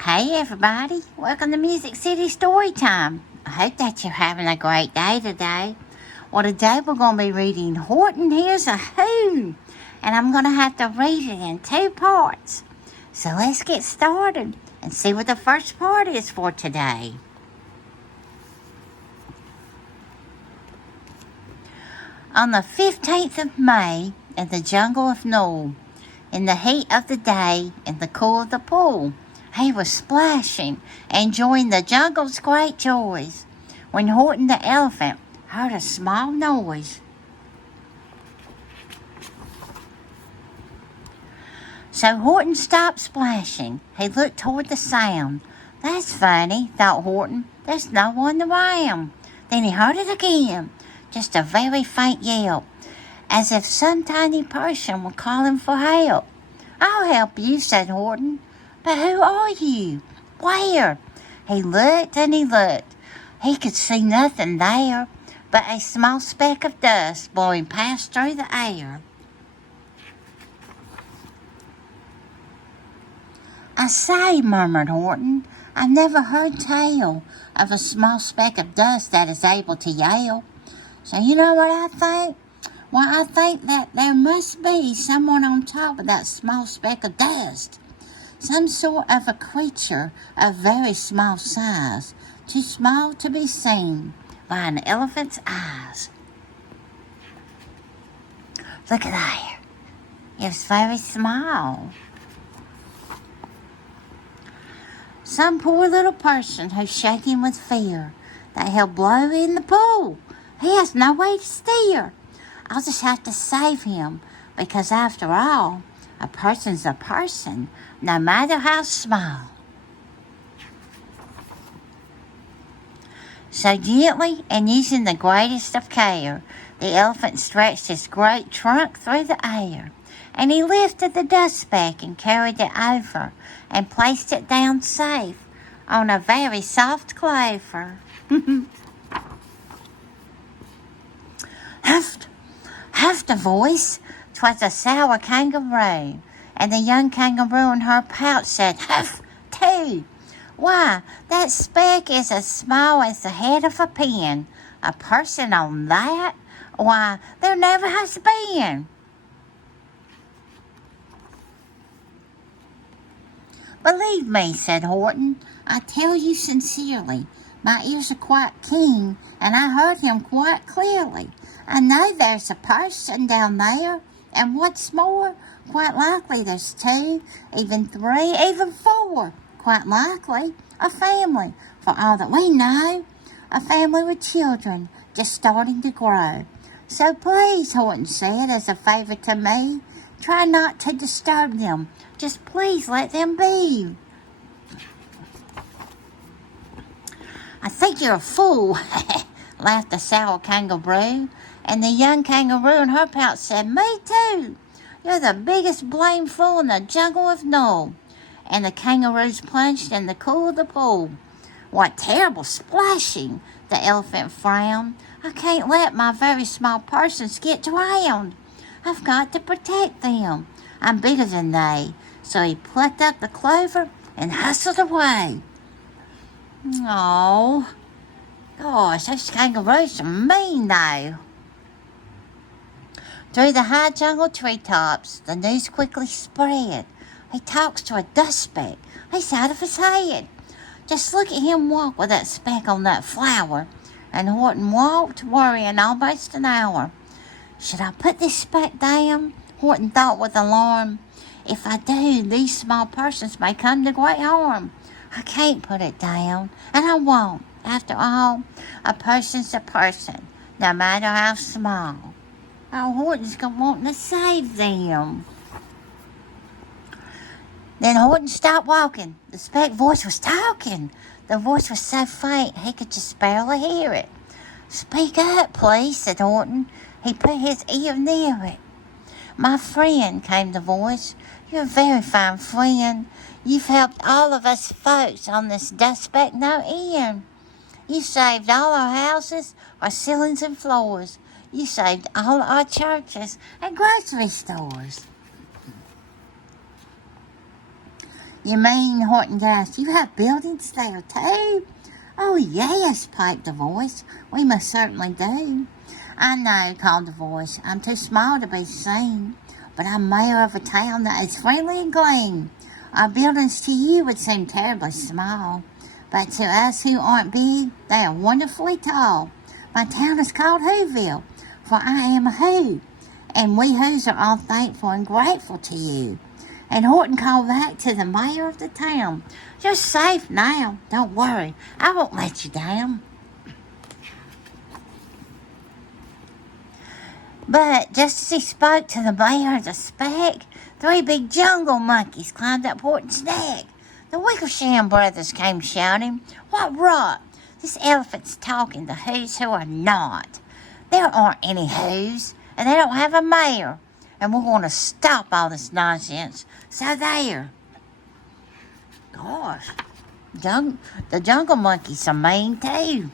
Hey everybody, welcome to Music City Storytime. I hope that you're having a great day today. Well, today we're going to be reading Horton Hears A Who, and I'm going to have to read it in two parts. So let's get started and see what the first part is for today. On the 15th of May, in the jungle of Noel, in the heat of the day, in the cool of the pool, he was splashing, enjoying the jungle's great joys, when Horton the elephant heard a small noise. So Horton stopped splashing. He looked toward the sound. That's funny, thought Horton. There's no one around. Then he heard it again, just a very faint yelp, as if some tiny person were calling for help. I'll help you, said Horton. But who are you? Where? He looked and he looked. He could see nothing there but a small speck of dust blowing past through the air. I say, murmured Horton, I've never heard tell of a small speck of dust that is able to yell. So you know what I think? Well, I think that there must be someone on top of that small speck of dust. Some sort of a creature of very small size, too small to be seen by an elephant's eyes. Look at there. It's very small. Some poor little person who's shaking with fear that he'll blow in the pool. He has no way to steer. I'll just have to save him, because after all, a person's a person, no matter how small. So gently and using the greatest of care, the elephant stretched his great trunk through the air, and he lifted the dust speck and carried it over and placed it down safe on a very soft clover. Huffed a voice. 'Twas a sour kangaroo, and the young kangaroo in her pouch said, Huff, too. Why, that speck is as small as the head of a pin. A person on that? Why, there never has been. Believe me, said Horton, I tell you sincerely, my ears are quite keen, and I heard him quite clearly. I know there's a person down there, and what's more, quite likely there's two, even three, even four. Quite likely a family, for all that we know. A family with children just starting to grow. So please, Horton said, as a favor to me, try not to disturb them. Just please let them be. I think you're a fool, laughed the sour kangaroo. And the young kangaroo in her pouch said, Me too. You're the biggest blame fool in the jungle of Noel. And the kangaroos plunged in the cool of the pool. What terrible splashing, the elephant frowned. I can't let my very small persons get drowned. I've got to protect them. I'm bigger than they. So he plucked up the clover and hustled away. Oh, gosh, those kangaroos are mean though. Through the high jungle treetops, the news quickly spread. He talks to a dust speck. He's out of his head. Just look at him walk with that speck on that flower. And Horton walked, worrying almost an hour. Should I put this speck down? Horton thought with alarm. If I do, these small persons may come to great harm. I can't put it down, and I won't. After all, a person's a person, no matter how small. Oh, Horton's wanting to save them. Then Horton stopped walking. The Speck Voice was talking. The voice was so faint he could just barely hear it. Speak up, please, said Horton. He put his ear near it. My friend, came the voice. You're a very fine friend. You've helped all of us folks on this dust speck no end. You saved all our houses, our ceilings and floors. You saved all our churches and grocery stores. You mean, Horton gasped, you have buildings there too? Oh, yes, piped the voice. We most certainly do. I know, called the voice. I'm too small to be seen, but I'm mayor of a town that is friendly and clean. Our buildings to you would seem terribly small, but to us who aren't big, they are wonderfully tall. My town is called Whoville, for I am a Who, and we Whos are all thankful and grateful to you. And Horton called back to the mayor of the town. You're safe now. Don't worry. I won't let you down. But just as he spoke to the mayor of the Speck, 3 big jungle monkeys climbed up Horton's neck. The Wickersham brothers came shouting, What rot! This elephant's talking to Whos who are not. There aren't any Whos, and they don't have a mayor. And we're going to stop all this nonsense. So there. Gosh, the jungle monkeys are mean too.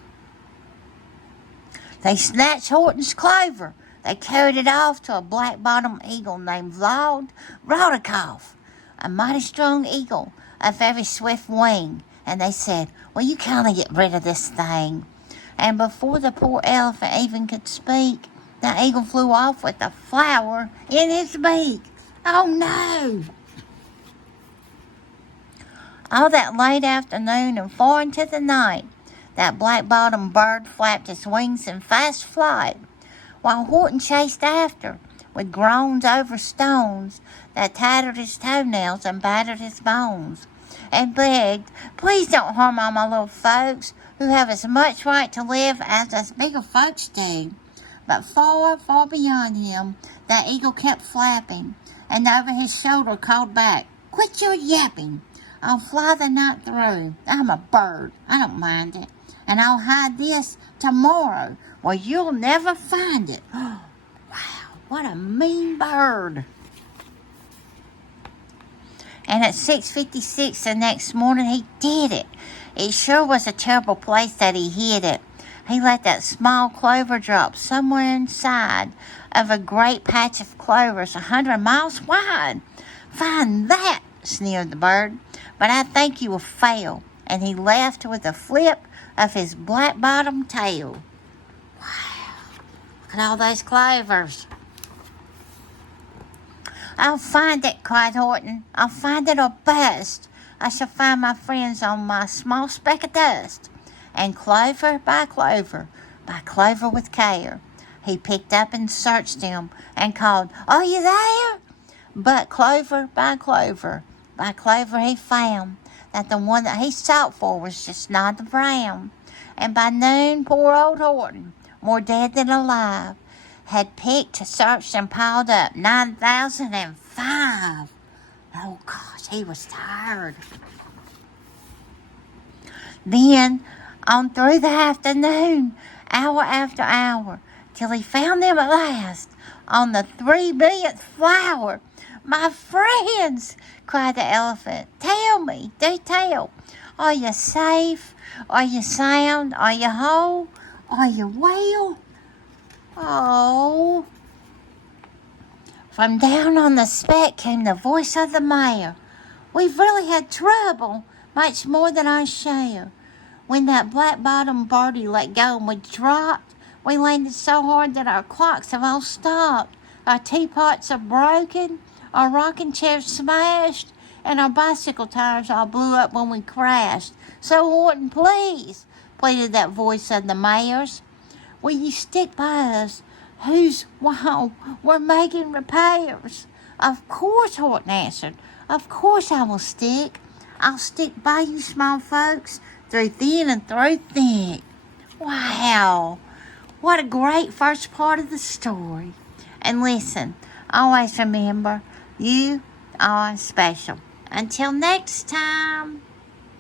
They snatched Horton's clover. They carried it off to a black-bottomed eagle named Vlad Rodikoff, a mighty strong eagle of very swift wing. And they said, well, you kind of get rid of this thing. And before the poor elephant even could speak, the eagle flew off with a flower in his beak. Oh, no! All that late afternoon and far into the night, that black-bottomed bird flapped his wings in fast flight, while Horton chased after, with groans over stones that tattered his toenails and battered his bones, and begged, please don't harm all my little folks, who have as much right to live as us bigger folks do. But far, far beyond him, that eagle kept flapping, and over his shoulder called back, quit your yapping. I'll fly the night through. I'm a bird. I don't mind it. And I'll hide this tomorrow where you'll never find it. Wow, what a mean bird. And at 6:56 the next morning, he did it. It sure was a terrible place that he hid it. He let that small clover drop somewhere inside of a great patch of clovers 100 miles wide. Find that, sneered the bird, but I think you will fail. And he left with a flip of his black-bottomed tail. Wow, look at all those clovers. I'll find it, cried Horton. I'll find it or bust. I shall find my friends on my small speck of dust. And clover by clover with care, he picked up and searched them and called, are you there? But clover by clover he found that the one that he sought for was just not the brown. And by noon, poor old Horton, more dead than alive, had picked, searched, and piled up 9,005. Oh, gosh, he was tired. Then, on through the afternoon, hour after hour, till he found them at last, on the 3 billionth flower. My friends, cried the elephant, tell me, do tell, are you safe? Are you sound? Are you whole? Are you well? Oh. From down on the speck came the voice of the mayor. We've really had trouble, much more than our share. When that black-bottomed birdie let go and we dropped, we landed so hard that our clocks have all stopped. Our teapots are broken, our rocking chairs smashed, and our bicycle tires all blew up when we crashed. So, Horton, please, pleaded that voice of the mayor's, will you stick by us? Wow, we're making repairs. Of course, Horton answered. Of course I will stick. I'll stick by you small folks, through thin and through thick. Wow, what a great first part of the story. And listen, always remember, you are special. Until next time.